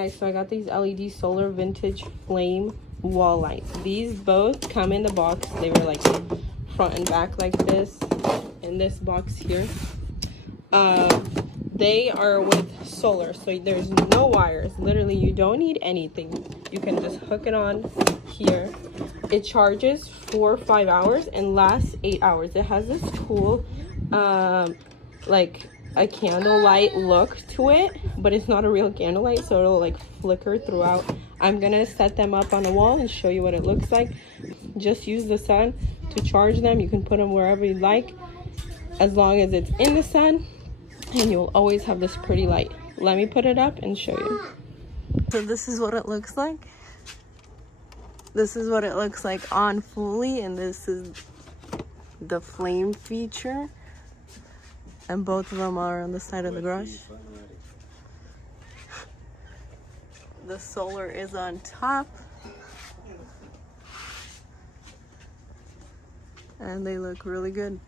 Guys, so I got these LED solar vintage flame wall lights. These both come in the box. They were like front and back like this in this box here. They are with solar, so there's no wires. Literally, you don't need anything. You can just hook it on here. It charges for 5 hours and lasts 8 hours. It has this cool like a candlelight look to it, but it's not a real candlelight, so it'll like flicker throughout. I'm gonna set them up on a wall and show you what it looks like. Just use the sun to charge them. You can put them wherever you like, as long as it's in the sun, and you'll always have this pretty light. Let me put it up and show you. So this is what it looks like. This is what it looks like on fully, and this is the flame feature. And both of them are on the side of the garage. The solar is on top. And they look really good.